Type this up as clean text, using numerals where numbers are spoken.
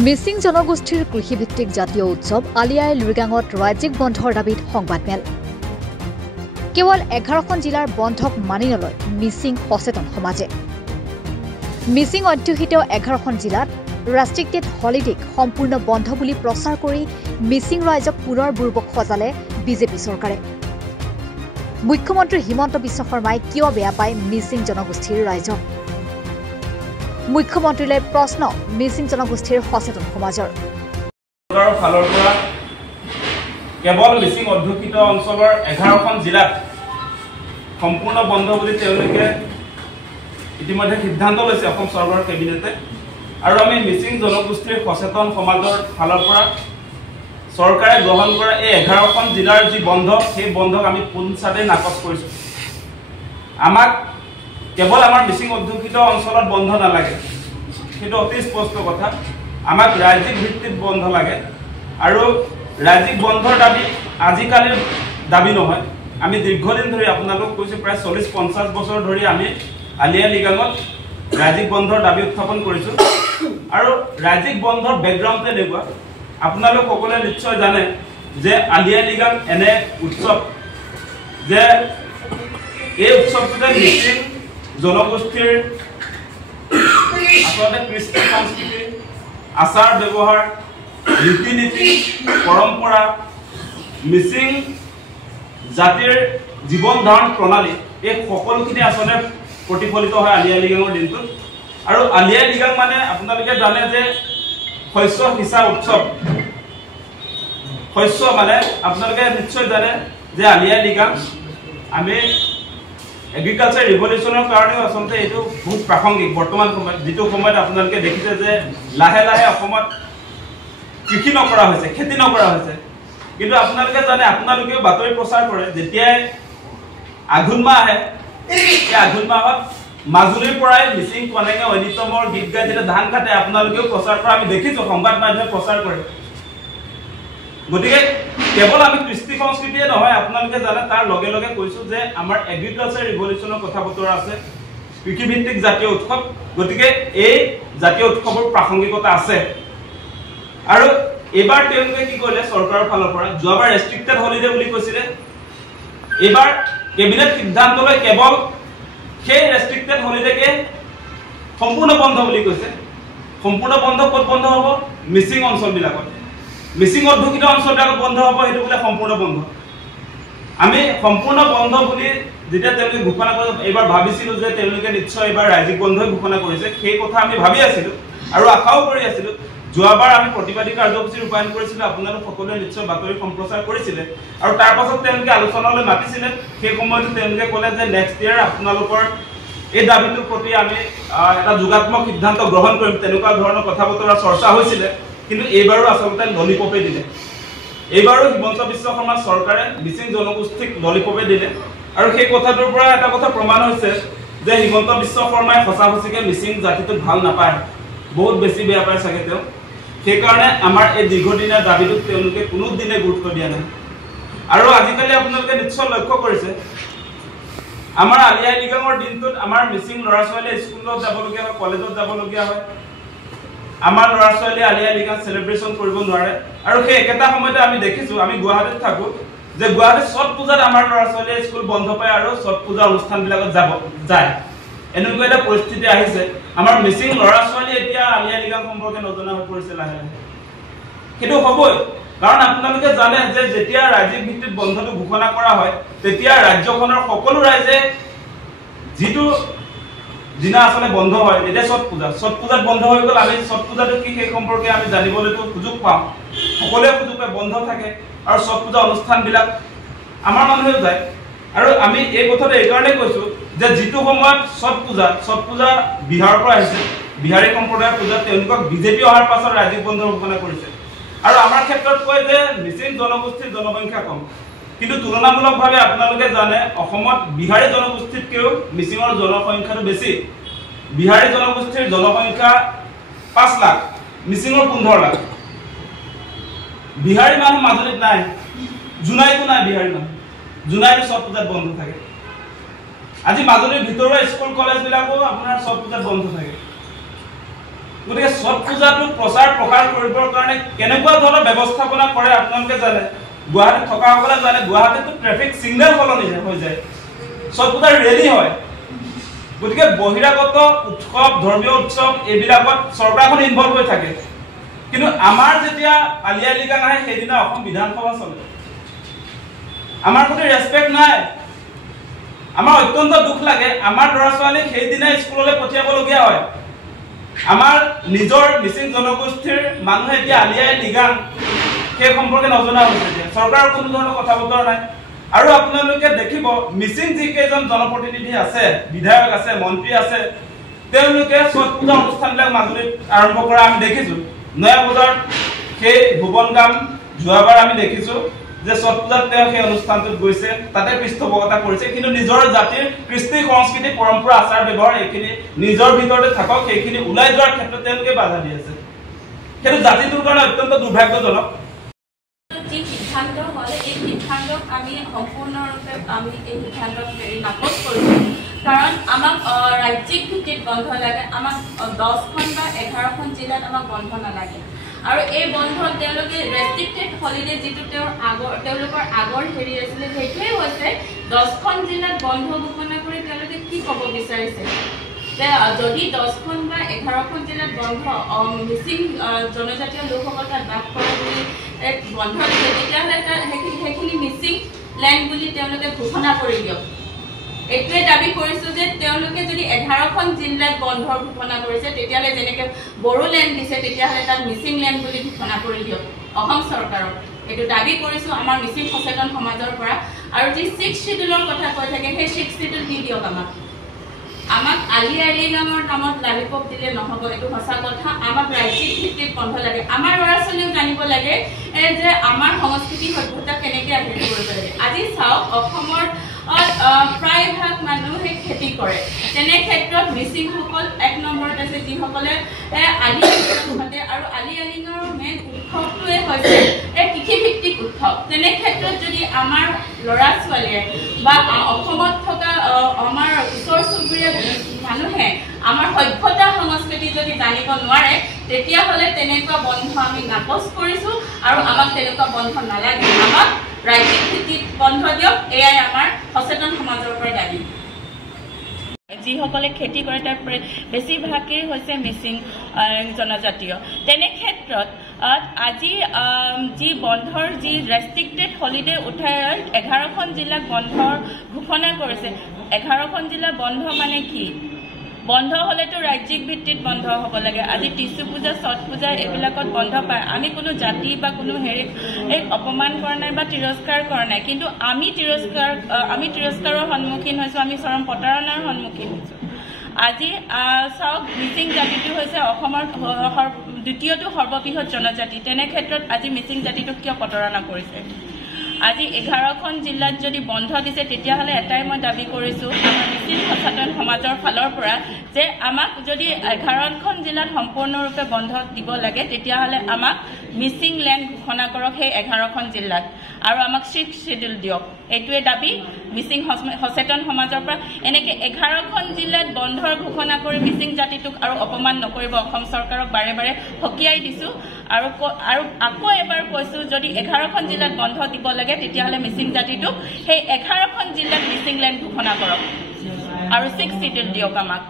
মিচিং জনগোষ্ঠীৰ কৃষিভিত্তিক জাতীয় উৎসৱ আলি আই লৃগাঙত ৰাজ্যিক বন্ধৰ দাবীত সংবাদমেল। কেৱল 11খন জিলাৰ বন্ধক মানি নলয় মিচিং সচেতন সমাজে। মিচিং অধ্যুষিত 11খন জিলাত ৰেষ্ট্ৰিক্টেড হলিডেক সম্পূৰ্ণ বন্ধ বুলি প্ৰচাৰ কৰি মিচিং ৰাইজক পুনৰ বুৰ্বক সজালে বিজেপি চৰকাৰে। মুখ্যমন্ত্ৰী হিমন্ত বিশ্ব শৰ্মাই কিয় বেয়া পায় মিচিং জনগোষ্ঠীৰ ৰাইজক? মুখ্যমন্ত্ৰীলৈ প্ৰশ্ন মিচিং জনগোষ্ঠীৰ সচেতন সমাজৰ। কেৱল মিচিং অধ্যুষিত অঞ্চলৰ 11খন জিলাত সম্পূৰ্ণ বন্ধ বুলি তেওঁলোকে ইতিমধ্যে সিদ্ধান্ত লৈছে অসম চৰকাৰৰ কেবিনেটে। আৰু আমি মিচিং জনগোষ্ঠীৰ সচেতন সমাজৰ ফালৰ পৰা চৰকাৰে গ্ৰহণ কৰা এই 11খন জিলাৰ যি বন্ধ সেই বন্ধক আমি পোনচাতে নাকচ কৰিছোঁ। আমাক কেৱল আমাৰ মিচিং অধ্যুষিত অঞ্চলত বন্ধ নালাগে, সেইটো অতি স্পষ্ট কথা। আমাক ৰাজ্যিক ভিত্তিত বন্ধ লাগে আৰু ৰাজ্যিক বন্ধৰ দাবী আজিকালিৰ দাবী নহয়। আমি দীৰ্ঘদিন ধৰি আপোনালোক কৈছোঁ প্ৰায় 40-50 বছৰ ধৰি আমি আলি আই লৃগাঙত ৰাজ্যিক বন্ধৰ দাবী উত্থাপন কৰিছোঁ। আৰু ৰাজ্যিক বন্ধৰ বেকগ্ৰাউণ্ড এনেকুৱা, আপোনালোক সকলোৱে নিশ্চয় জানে যে আলি আই লৃগাং এনে উৎসৱ যে এই উৎসৱটোতে মিচিং জনগোষ্ঠীৰ আচলতে কৃষ্টি সংস্কৃতি, আচাৰ ব্যৱহাৰ, ৰীতি নীতি, পৰম্পৰা, মিচিং জাতিৰ জীৱন ধাৰণ প্ৰণালী এই সকলোখিনি আচলতে প্ৰতিফলিত হয় আলি আই লৃগাঙৰ দিনটোত। আৰু আলি আই লৃগাং মানে আপোনালোকে জানে যে শস্য সিঁচা উৎসৱ। শস্য মানে আপোনালোকে নিশ্চয় জানে যে আলি আই লৃগাং আমি এগ্ৰিকালচাৰ ৰিভলিউশ্যনৰ কাৰণেও আচলতে এইটো বহুত প্ৰাসংগিক বৰ্তমান সময়ত, যিটো সময়ত আপোনালোকে দেখিছে যে লাহে লাহে অসমত কৃষি নকৰা হৈছে, খেতি নকৰা হৈছে। কিন্তু আপোনালোকে জানে, আপোনালোকেও বাতৰি প্ৰচাৰ কৰে, যেতিয়াই আঘোণ মাহ আহে এই আঘোণ মাহত মাজুলীৰ পৰাই মিচিং কনেঙে ঐনিতমৰ গীত গাই যেতিয়া ধান কাটে আপোনালোকেও প্ৰচাৰ কৰা আমি দেখিছোঁ, সংবাদ মাধ্যমে প্ৰচাৰ কৰে। গতিকে কেৱল আমি কৃষ্টি সংস্কৃতিয়ে নহয়, আপোনালোকে জানে তাৰ লগে লগে কৈছোঁ যে আমাৰ এগ্ৰিকালচাৰ ৰিভলিউশ্যনৰ কথা বতৰা আছে, কৃষিভিত্তিক জাতীয় উৎসৱ। গতিকে এই জাতীয় উৎসৱৰ প্ৰাসংগিকতা আছে। আৰু এইবাৰ তেওঁলোকে কি কৰিলে চৰকাৰৰ ফালৰ পৰা, যোৱাবাৰ ৰেষ্ট্ৰিক্টেড হলিডে বুলি কৈছিলে, এইবাৰ কেবিনেট সিদ্ধান্ত লৈ কেৱল সেই ৰেষ্ট্ৰিক্টেড হলিডেকে সম্পূৰ্ণ বন্ধ বুলি কৈছে। সম্পূৰ্ণ বন্ধ ক'ত বন্ধ হ'ব? মিচিং অঞ্চলবিলাকত, মিচিং অধ্যুষিত অঞ্চলবিলাকত বন্ধ হ'ব, সেইটো বোলে সম্পূৰ্ণ বন্ধ। আমি সম্পূৰ্ণ বন্ধ বুলি যেতিয়া তেওঁলোকে ঘোষণা কৰে, এইবাৰ ভাবিছিলোঁ যে তেওঁলোকে নিশ্চয় এইবাৰ ৰাজ্যিক বন্ধই ঘোষণা কৰিছে, সেই কথা আমি ভাবি আছিলোঁ আৰু আশাও কৰি আছিলোঁ। যোৱাবাৰ আমি প্ৰতিবাদী কাৰ্যসূচী ৰূপায়ণ কৰিছিলোঁ, আপোনালোক সকলোৱে নিশ্চয় বাতৰি সম্প্ৰচাৰ কৰিছিলে। আৰু তাৰ পাছত তেওঁলোকে আলোচনালৈ মাতিছিলে, সেই সময়তো তেওঁলোকে ক'লে যে নেক্সট ইয়েৰ আপোনালোকৰ এই দাবীটোৰ প্ৰতি আমি এটা যোগাত্মক সিদ্ধান্ত গ্ৰহণ কৰিম, তেনেকুৱা ধৰণৰ কথা বতৰা চৰ্চা হৈছিলে। কিন্তু এইবাৰো আচলতে ললিপপে দিলে। এইবাৰো হিমন্ত বিশ্ব শৰ্মা চৰকাৰে মিচিং জনগোষ্ঠীক ললিপপে দিলে। আৰু সেই কথাটোৰ পৰা এটা কথা প্ৰমাণ হৈছে যে হিমন্ত বিশ্ব শৰ্মাই সঁচা সঁচিকে মিচিং জাতিটোক ভাল নাপায়, বহুত বেছি বেয়া পায় চাগে তেওঁ। সেইকাৰণে আমাৰ এই দীৰ্ঘদিনীয়া দাবীটোক তেওঁলোকে কোনোদিনে গুৰুত্ব দিয়া নাই। আৰু আজিকালি আপোনালোকে নিশ্চয় লক্ষ্য কৰিছে, আমাৰ আলি আই লৃগাঙৰ দিনটোত আমাৰ মিচিং ল'ৰা ছোৱালীয়ে স্কুলত যাবলগীয়া হয়, কলেজত যাবলগীয়া হয়। আমাৰ ল'ৰা ছোৱালীয়ে আলি আই লৃগাং চেলিব্ৰেশ্যন কৰিব নোৱাৰে। আৰু সেই একেটা সময়তে আমি দেখিছোঁ, আমি গুৱাহাটীত থাকোঁ, যে গুৱাহাটীত ছট পূজাত আমাৰ ল'ৰা ছোৱালীয়ে স্কুল বন্ধ পায় আৰু ছট পূজাৰ অনুষ্ঠানবিলাকত যায়। এনেকুৱা এটা পৰিস্থিতি আহিছে, আমাৰ মিচিং ল'ৰা ছোৱালী এতিয়া আলি আই লৃগাং সম্পৰ্কে নজনা হৈ পৰিছে লাহে লাহে। সেইটো হ'বই, কাৰণ আপোনালোকে জানে যে যেতিয়া ৰাজ্যিক ভিত্তিত বন্ধটো ঘোষণা কৰা হয়, তেতিয়া ৰাজ্যখনৰ সকলো ৰাইজে যিটো দিনা আচলতে বন্ধ হয়, এতিয়া ছট পূজাত বন্ধ হৈ গ'ল, আমি ছট পূজাটো কি সেই সম্পৰ্কে আমি জানিবলৈতো সুযোগ পাওঁ, সকলোৱে সুযোগ পায়, বন্ধ থাকে। আৰু ছট পূজা অনুষ্ঠানবিলাক আমাৰ মানুহেও যায়। আৰু আমি এই কথাটো এইকাৰণে কৈছোঁ যে যিটো সময়ত ছট পূজা বিহাৰৰ পৰা আহিছে, বিহাৰী সম্প্ৰদায়ৰ পূজা, তেওঁলোকক বিজেপি অহাৰ পাছত ৰাজ্যিক বন্ধ ঘোষণা কৰিছে। আৰু আমাৰ ক্ষেত্ৰত কয় যে মিচিং জনগোষ্ঠীৰ জনসংখ্যা কম, কিন্তু তুলনামূলকভাৱে আপোনালোকে জানে অসমত বিহাৰী জনগোষ্ঠীতকৈও মিচিঙৰ জনসংখ্যাটো বেছি। বিহাৰী জনগোষ্ঠীৰ জনসংখ্যা 5 লাখ, মিচিঙৰ 15 লাখ। বিহাৰী মানুহ মাজুলীত নাই, জোনাইতো নাই বিহাৰী মানুহ, জোনাইতো ছট পূজাত বন্ধ থাকে। আজি মাজুলীৰ ভিতৰুৱা স্কুল কলেজবিলাকো আপোনাৰ ছট পূজাত বন্ধ থাকে। গতিকে ছট পূজাটো প্ৰচাৰ প্ৰসাৰ কৰিবৰ কাৰণে কেনেকুৱা ধৰণৰ ব্যৱস্থাপনা কৰে আপোনালোকে জানে গুৱাহাটীত থকাসকলে জানে গুৱাহাটীতো ট্ৰেফিক সিগনেল সলনি হৈ যায় ছট পূজাৰ ৰেলী হয় গতিকে বহিৰাগত উৎসৱ ধৰ্মীয় উৎসৱ এইবিলাকত চৰকাৰখন ইনভলভ হৈ থাকে কিন্তু আমাৰ যেতিয়া আলি আই লৃগাং আহে সেইদিনা অসম বিধানসভা চলে আমাৰ প্ৰতি ৰেসপেক্ট নাই আমাৰ অত্যন্ত দুখ লাগে আমাৰ ল'ৰা ছোৱালীক সেইদিনা স্কুললৈ পঠিয়াবলগীয়া হয় আমাৰ নিজৰ মিচিং জনগোষ্ঠীৰ মানুহে এতিয়া আলি আই লৃগাং সেই সম্পৰ্কে নজনা হৈছে যে চৰকাৰৰ কোনো ধৰণৰ কথা বতৰা নাই আৰু আপোনালোকে দেখিব মিচিং যিকেইজন জনপ্ৰতিনিধি আছে বিধায়ক আছে মন্ত্ৰী আছে তেওঁলোকে ছট পূজা অনুষ্ঠানবিলাক মাজুলীত আৰম্ভ কৰা আমি দেখিছো নয়া বজাৰত সেই ভুৱন গাম যোৱাবাৰ আমি দেখিছো যে ছট পূজাত তেওঁ সেই অনুষ্ঠানটোত গৈছে তাতে পৃষ্ঠপোষকতা কৰিছে কিন্তু নিজৰ জাতিৰ কৃষ্টি সংস্কৃতি পৰম্পৰা আচাৰ ব্যৱহাৰ এইখিনি নিজৰ ভিতৰতে থাকক সেইখিনি ওলাই যোৱাৰ ক্ষেত্ৰত তেওঁলোকে বাধা দি আছে কিন্তু জাতিটোৰ কাৰণে অত্যন্ত দুৰ্ভাগ্যজনক যি সিদ্ধান্ত হলে এই সিদ্ধান্তক আমি সম্পূৰ্ণৰূপে আমি এই সিদ্ধান্তক নাকচ কৰিছোঁ কাৰণ আমাক ৰাজ্যিক ভিত্তিত বন্ধ লাগে আমাক 10খন বা 11খন জিলাত আমাক বন্ধ নালাগে আৰু এই বন্ধত তেওঁলোকে ৰেষ্ট্ৰিক্টেড হলিডে যিটো তেওঁলোকৰ আগৰ হেৰি আছিলে সেইটোৱে হৈছে 10খন জিলাত বন্ধ ঘোষণা কৰি তেওঁলোকে কি ক'ব বিচাৰিছে যে যদি 10খন বা 11খন জিলাত বন্ধ মিচিং জনজাতীয় লোকসকল তাত বাস কৰে বুলি বন্ধ দিছে তেতিয়াহ'লে সেইখিনি মিচিং লেণ্ড বুলি তেওঁলোকে ঘোষণা কৰি দিয়ক এইটোৱে দাবী কৰিছো যে তেওঁলোকে যদি 11খন জিলাত বন্ধ ঘোষণা কৰিছে তেতিয়াহ'লে যেনেকৈ বড়োলেণ্ড দিছে তেতিয়াহ'লে তাত মিচিং লেণ্ড বুলি ঘোষণা কৰি দিয়ক অসম চৰকাৰক এইটো দাবী কৰিছো আমাৰ মিচিং সচেতন সমাজৰ পৰা আৰু যি 6 শিডিউলৰ কথা কৈ থাকে সেই 6 শিডিউল দি দিয়ক আমাক আলি আই লৃগাঙৰ নামত লালিপপ দিলে নহ'ব এইটো সঁচা কথা আমাক ৰাজ্যিক ভিত্তিত বন্ধ লাগে আমাৰ ল'ৰা ছোৱালীও জানিব লাগে যে আমাৰ সংস্কৃতি সভ্যতা কেনেকৈ হেৰি কৰিব লাগে আজি চাওক অসমৰ প্ৰায়ভাগ মানুহে খেতি কৰে তেনে ক্ষেত্ৰত মিচিংসকল 1 নম্বৰত আছে যিসকলে আলি আই লৃগাং পাতে আৰু আলি আই লৃগাঙৰ মেইন উৎসৱটোৱে হৈছে কৃষিভিত্তিক উৎসৱ তেনে ক্ষেত্ৰত যদি আমাৰ ল'ৰা ছোৱালীয়ে বা অসমত থকা আমাৰ ওচৰ চুবুৰীয়া মানুহে আমাৰ সভ্যতা সংস্কৃতি যদি জানিব নোৱাৰে তেতিয়াহ'লে তেনেকুৱা বন্ধ আমি নাকচ কৰিছোঁ আৰু আমাক তেনেকুৱা বন্ধ নালাগে আমাক ৰাজ্যিক ভিত্তিত বন্ধ দিয়ক এয়াই আমাৰ সচেতন সমাজৰ পৰা দাবী যিসকলে খেতি কৰে তাৰ বেছিভাগেই হৈছে মিচিং জনজাতীয় তেনে ক্ষেত্ৰত আজি যি বন্ধৰ যি ৰেষ্ট্ৰিক্টেড হলিডে উঠাই 11খন জিলাত বন্ধৰ ঘোষণা কৰিছে 11খন জিলা বন্ধ মানে কি বন্ধ হলেতো ৰাজ্যিক ভিত্তিত বন্ধ হ'ব লাগে আজি টিচু পূজা ছট পূজা এইবিলাকত বন্ধ পায় আমি কোনো জাতি বা কোনো হেৰি অপমান কৰা নাই বা তিৰস্কাৰ কৰা নাই কিন্তু আমি তিৰস্কাৰৰ সন্মুখীন হৈছোঁ আমি চৰম প্ৰতাৰণাৰ সন্মুখীন হৈছোঁ আজি চাওক মিচিং জাতিটো হৈছে অসমৰ দ্বিতীয়টো সৰ্ববৃহৎ জনজাতি তেনে ক্ষেত্ৰত আজি মিচিং জাতিটোক কিয় প্ৰতাৰণা কৰিছে আজি 11খন জিলাত যদি বন্ধ দিছে তেতিয়াহ'লে এটাই মই দাবী কৰিছোঁ আমাৰ মিচিং সচেতন সমাজৰ ফালৰ পৰা যে আমাক যদি 11খন জিলাত সম্পূৰ্ণৰূপে বন্ধ দিব লাগে তেতিয়াহ'লে আমাক মিচিং লেণ্ড ঘোষণা কৰক সেই 11খন জিলাত আৰু আমাক 6 শিডিউল দিয়ক এইটোৱে দাবী মিচিং সচেতন সমাজৰ পৰা এনেকৈ 11খন জিলাত বন্ধৰ ঘোষণা কৰি মিচিং জাতিটোক আৰু অপমান নকৰিব অসম চৰকাৰক বাৰে বাৰে সকীয়াই দিছোঁ আৰু আকৌ এবাৰ কৈছোঁ যদি 11খন জিলাত বন্ধ দিব লাগে তেতিয়াহ'লে মিচিং জাতিটোক সেই 11খন জিলাত মিচিং লেণ্ড ঘোষণা কৰক আৰু 6 শিডিউল দিয়ক আমাক